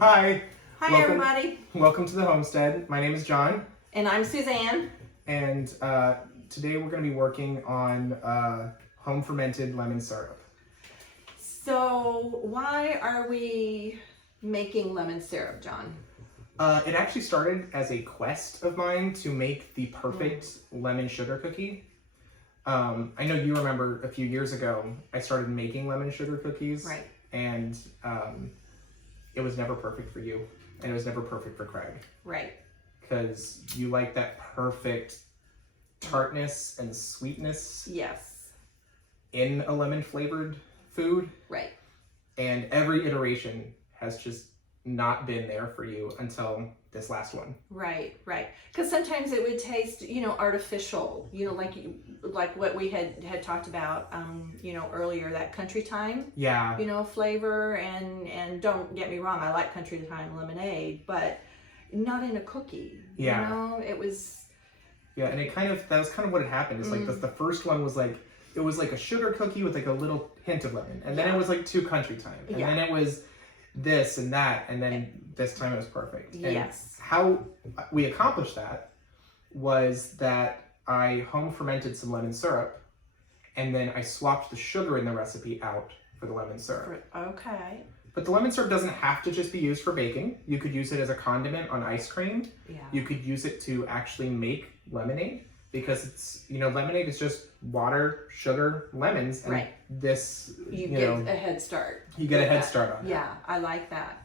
Hi. Hi, welcome, everybody. Welcome to the Homestead. My name is John. And I'm Suzanne. And today we're going to be working on home fermented lemon syrup. So why are we making lemon syrup, John? It actually started as a quest of mine to make the perfect lemon sugar cookie. I know you remember a few years ago, I started making lemon sugar cookies. Right. And it was never perfect for you. And it was never perfect for Craig. Right. Because you like that perfect tartness and sweetness. Yes. In a lemon flavored food. Right. And every iteration has just not been there for you until this last one. Right, right. Because sometimes it would taste, artificial, like what we had talked about, earlier, that country time, Yeah. Flavor. And don't get me wrong, I like country time lemonade, but not in a cookie. Yeah. It was. Yeah, and that was kind of what had happened. It's like the first one was like, it was like a sugar cookie with like a little hint of lemon. And then it was like too country time. And then it was this and that. And then this time it was perfect. And yes. how we accomplished that was that I home fermented some lemon syrup. And then I swapped the sugar in the recipe out for the lemon syrup. Okay. But the lemon syrup doesn't have to just be used for baking. You could use it as a condiment on ice cream. Yeah. You could use it to actually make lemonade because it's, lemonade is just water, sugar, lemons. And this, you get a head start. You get a head start on that. Yeah, I like that.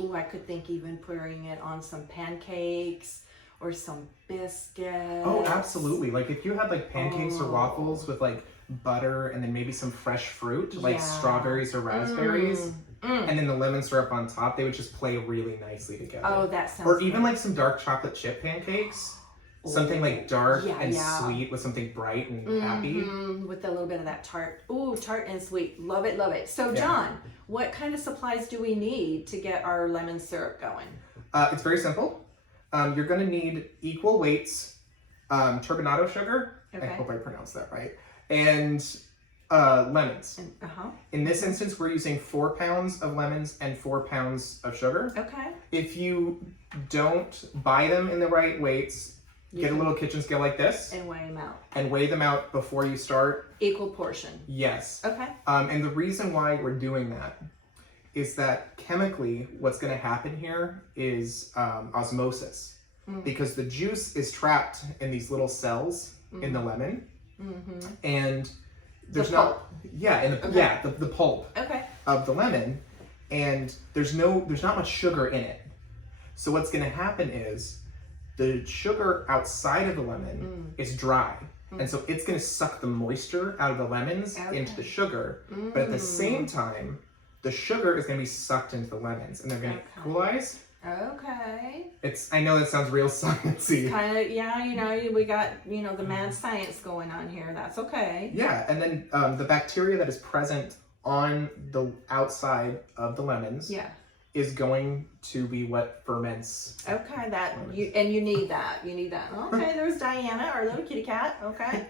Ooh, I could think even putting it on some pancakes or some biscuits. Oh, absolutely. Like if you had like pancakes or waffles with like butter and then maybe some fresh fruit, like strawberries or raspberries. And then the lemon syrup on top, they would just play really nicely together. Oh, that sounds Or even like some dark chocolate chip pancakes. Something like dark and sweet with something bright and happy. With a little bit of that tart. Ooh, tart and sweet. Love it, love it. So John, what kind of supplies do we need to get our lemon syrup going? It's very simple. You're going to need equal weights, turbinado sugar. Okay. I hope I pronounced that right. And lemons. In this instance, we're using 4 pounds of lemons and 4 pounds of sugar. Okay. If you don't buy them in the right weights, get a little kitchen scale like this. And weigh them out. And weigh them out before you start. Equal portion. Yes. Okay. And the reason why we're doing that is that chemically what's going to happen here is osmosis. Because the juice is trapped in these little cells in the lemon. And there's the pulp of the lemon, and there's not much sugar in it. So what's going to happen is the sugar outside of the lemon is dry, and so it's going to suck the moisture out of the lemons into the sugar. But at the same time, the sugar is going to be sucked into the lemons, and they're going to coolize. Okay. I know that sounds real sciencey. Kind of, we got, the mad science going on here. That's okay. Yeah, and then the bacteria that is present on the outside of the lemons is going to be what ferments. Okay, you need that. Okay, there's Diana, our little kitty cat. Okay.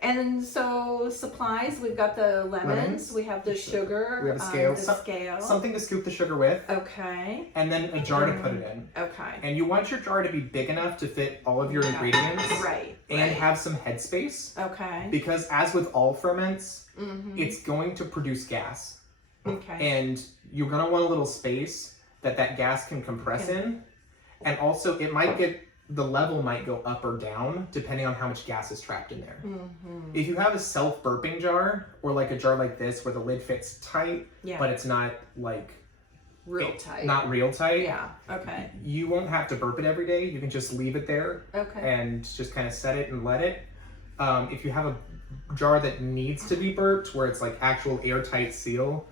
And so supplies, we've got the lemons, we have the sugar, we have a scale, something to scoop the sugar with. Okay. And then a jar to put it in. Okay. And you want your jar to be big enough to fit all of your ingredients. Right. And have some headspace. Okay. Because as with all ferments, it's going to produce gas. Okay. And you're going to want a little space that gas can compress in. And also the level might go up or down depending on how much gas is trapped in there. If you have a self-burping jar or like a jar like this where the lid fits tight, but it's not like tight. Not real tight. Yeah. Okay. You won't have to burp it every day. You can just leave it there. Okay. And just kind of set it and let it. If you have a jar that needs to be burped where it's like actual airtight seal,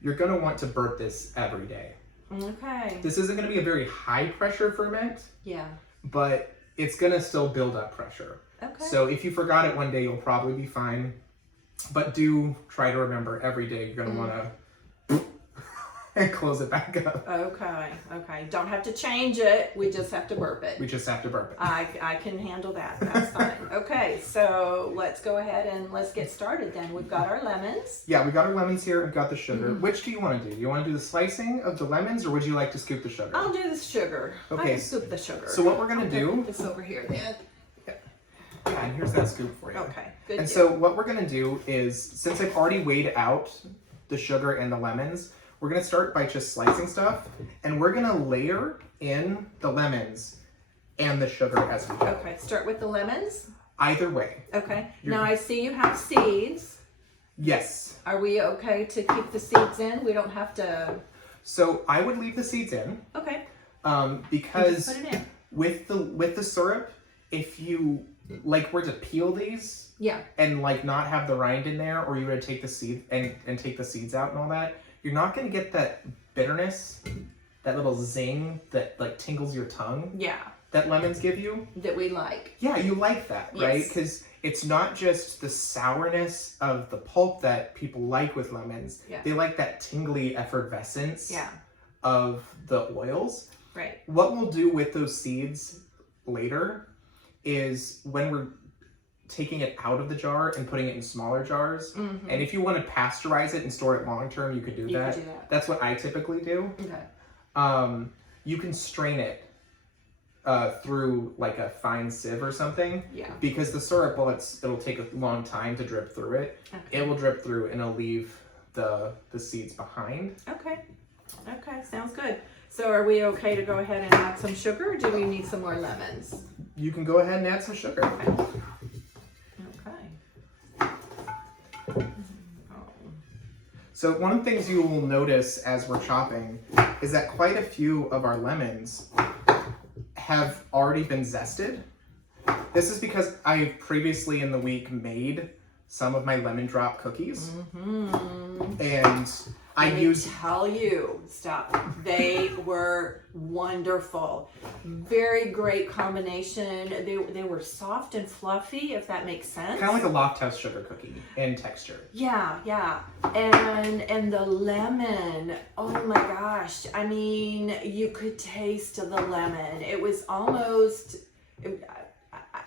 you're going to want to burp this every day. Okay. This isn't going to be a very high pressure ferment. Yeah. But it's going to still build up pressure. Okay. So if you forgot it one day, you'll probably be fine. But do try to remember every day you're going to want to and close it back up. Okay. Don't have to change it. We just have to burp it. We just have to burp it. I can handle that. That's fine. Okay, so let's go ahead and let's get started then. We've got our lemons. Yeah, we got our lemons here. We've got the sugar. Which do you want to do? Do you want to do the slicing of the lemons, or would you like to scoop the sugar? I'll do the sugar. Okay. I can scoop the sugar. So what we're gonna do? Put this over here then. Yeah, and here's that scoop for you. Okay. Good. And deal. so what we're gonna do is, since I've already weighed out the sugar and the lemons, we're gonna start by just slicing stuff, and we're gonna layer in the lemons and the sugar as we go. Okay. Start with the lemons. Either way. Okay. Now I see you have seeds. Yes. Are we okay to keep the seeds in? We don't have to. So I would leave the seeds in. Okay. Because Just put it in. with the syrup, if you like were to peel these Yeah. and like not have the rind in there, or you were to take the seed and take the seeds out and all that, you're not gonna get that bitterness, that little zing that like tingles your tongue Yeah. that lemons give you. That we like. Yeah, you like that, right? Yes. Because it's not just the sourness of the pulp that people like with lemons. Yeah. They like that tingly effervescence Yeah. of the oils. Right. What we'll do with those seeds later is when we're taking it out of the jar and putting it in smaller jars. Mm-hmm. And if you want to pasteurize it and store it long term, you could do that. Could do that. That's what I typically do. Okay. You can strain it through like a fine sieve or something. Yeah. Because the syrup, well, it'll take a long time to drip through it. Okay. It will drip through and it'll leave the seeds behind. Okay. Okay. Sounds good. So are we okay to go ahead and add some sugar, or do we need some more lemons? You can go ahead and add some sugar. Okay. So one of the things you will notice as we're chopping is that quite a few of our lemons have already been zested. This is because I previously in the week made some of my lemon drop cookies. Mm-hmm. And I used... tell you, stop. They were wonderful. Very great combination. They were soft and fluffy, if that makes sense. kind of like a loft house sugar cookie in texture. Yeah. And the lemon, oh my gosh. I mean, you could taste the lemon. It was almost,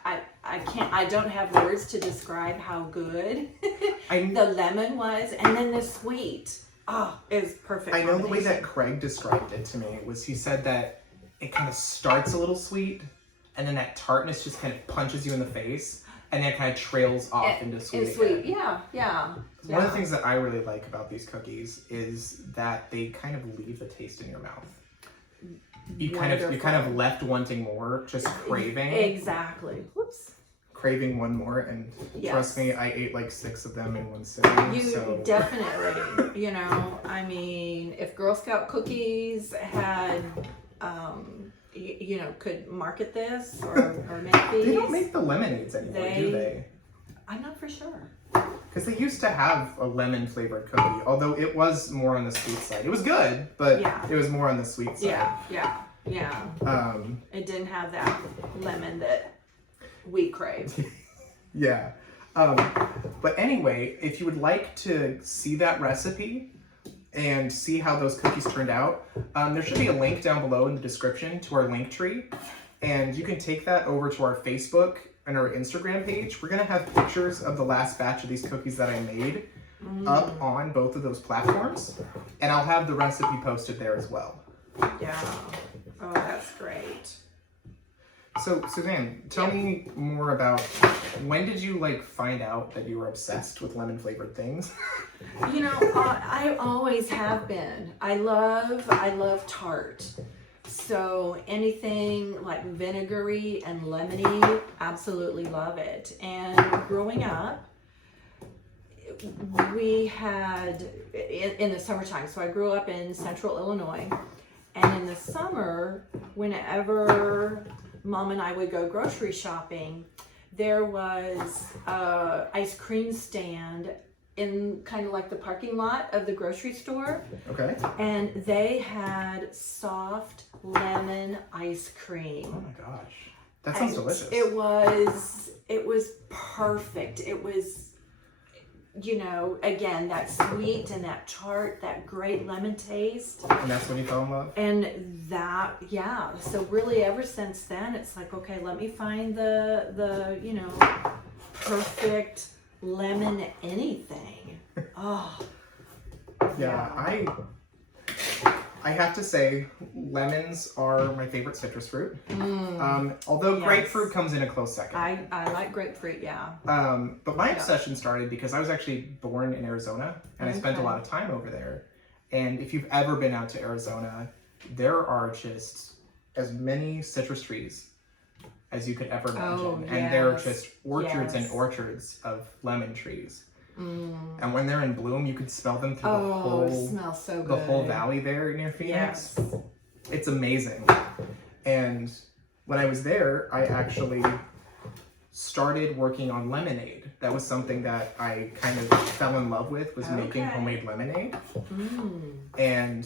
I don't have words to describe how good the lemon was. And then the sweet, is perfect. I know the way combination. that Craig described it to me was he said that it kind of starts a little sweet, and then that tartness just kind of punches you in the face, and then it kind of trails off into sweet. It's sweet, again. yeah. One of the things that I really like about these cookies is that they kind of leave the taste in your mouth. You kind of left wanting more, just craving. Exactly. Whoops. Craving one more, and Yes. trust me, I ate like 6 of them in one sitting. You so definitely, I mean, if Girl Scout cookies had, could market this or make these. They don't make the lemonades anymore, do they? I'm not for sure. Because they used to have a lemon flavored cookie, although it was more on the sweet side. It was good, but Yeah. it was more on the sweet side. Yeah. It didn't have that lemon that we crave. Yeah. But anyway, if you would like to see that recipe and see how those cookies turned out, there should be a link down below in the description to our link tree. And you can take that over to our Facebook and our Instagram page. We're going to have pictures of the last batch of these cookies that I made up on both of those platforms. And I'll have the recipe posted there as well. Yeah. Oh, that's great. So, Suzanne, tell me more about when did you find out that you were obsessed with lemon flavored things? I always have been. I love tart. So anything like vinegary and lemony, absolutely love it. And growing up, we had, in the summertime, so I grew up in central Illinois, and in the summer, whenever Mom and I would go grocery shopping, there was a ice cream stand in kind of like the parking lot of the grocery store. Okay. And they had soft lemon ice cream. Oh my gosh. That sounds delicious. It was perfect. It was you know, again, that sweet and that tart, that great lemon taste. And that's when you fell in love? And that, yeah. So really ever since then, it's like, okay, let me find the you know, perfect lemon anything. Oh. Yeah, I have to say, lemons are my favorite citrus fruit. Although grapefruit comes in a close second. I like grapefruit, yeah. But my obsession started because I was actually born in Arizona, and I spent a lot of time over there. And if you've ever been out to Arizona, there are just as many citrus trees as you could ever imagine. And there are just orchards and orchards of lemon trees. And when they're in bloom, you can smell them through the whole, it smells so good. The whole valley there near Phoenix. Yes. It's amazing. And when I was there, I actually started working on lemonade. That was something that I kind of fell in love with, was making homemade lemonade. And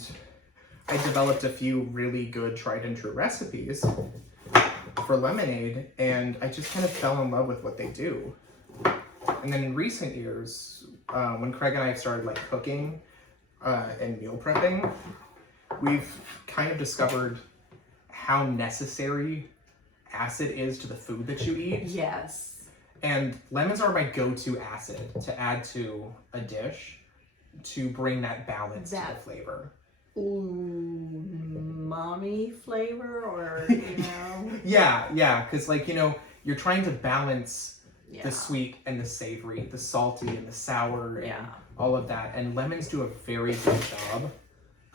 I developed a few really good tried and true recipes for lemonade, and I just kind of fell in love with what they do. And then in recent years, when Craig and I started like cooking and meal prepping, we've kind of discovered how necessary acid is to the food that you eat. Yes. And lemons are my go-to acid to add to a dish to bring that balance to the flavor. Umami flavor, or, you know? yeah, because like, you know, you're trying to balance the sweet and the savory, the salty and the sour, and all of that. And lemons do a very good job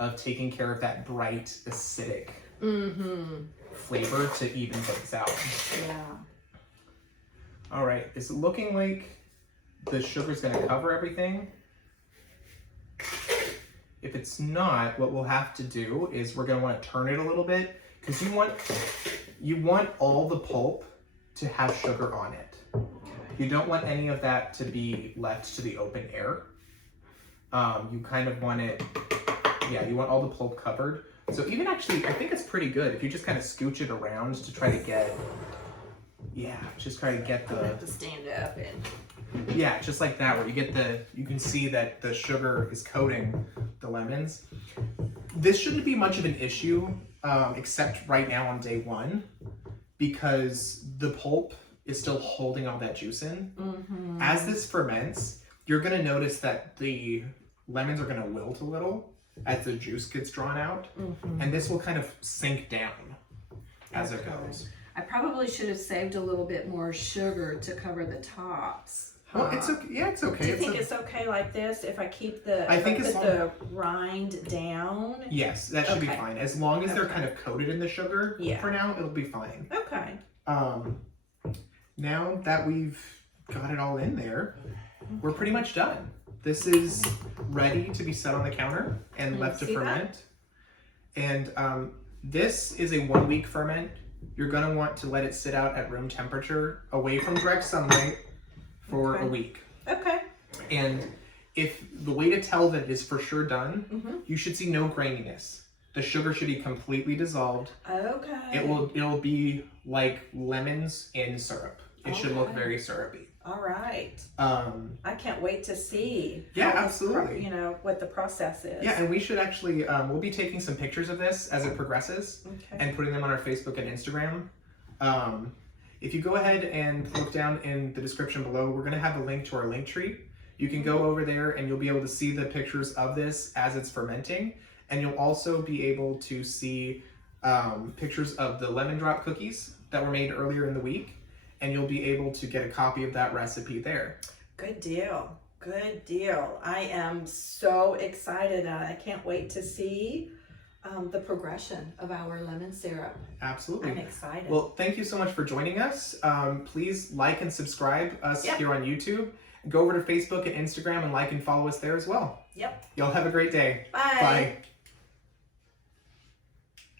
of taking care of that bright, acidic flavor to even things out. Yeah. All right, is it looking like the sugar's gonna cover everything? If it's not, what we'll have to do is we're gonna want to turn it a little bit, because you want all the pulp to have sugar on it. You don't want any of that to be left to the open air. You kind of want it, you want all the pulp covered. So even actually, I think it's pretty good if you just kind of scooch it around to try to get, just try to get the... I have to stand up and... Yeah, just like that, where you can see that the sugar is coating the lemons. This shouldn't be much of an issue, except right now on day one, because the pulp is still holding all that juice in. As this ferments, you're gonna notice that the lemons are gonna wilt a little as the juice gets drawn out, and this will kind of sink down as it goes. I probably should have saved a little bit more sugar to cover the tops. Well, it's okay. Yeah, it's okay. Do you think it's okay like this if I keep the the rind down? Yes, that should be fine. As long as they're kind of coated in the sugar for now, it'll be fine. Okay. Now that we've got it all in there, we're pretty much done. This is ready to be set on the counter and left to ferment. And this is a 1 week ferment. You're gonna want to let it sit out at room temperature, away from direct sunlight, for a week. Okay. And if the way to tell that it is for sure done, you should see no graininess. The sugar should be completely dissolved. Okay. It'll be like lemons in syrup. It should look very syrupy. All right. I can't wait to see. Yeah, absolutely. You know what the process is. Yeah, and we should actually we'll be taking some pictures of this as it progresses and putting them on our Facebook and Instagram. If you go ahead and look down in the description below, we're gonna have a link to our link tree. You can go over there and you'll be able to see the pictures of this as it's fermenting, and you'll also be able to see pictures of the lemon drop cookies that were made earlier in the week, and you'll be able to get a copy of that recipe there. Good deal. Good deal. I am so excited. I can't wait to see the progression of our lemon syrup. Absolutely. I'm excited. Well, thank you so much for joining us. Please like and subscribe us here on YouTube. Go over to Facebook and Instagram and like and follow us there as well. Y'all have a great day. Bye. Bye.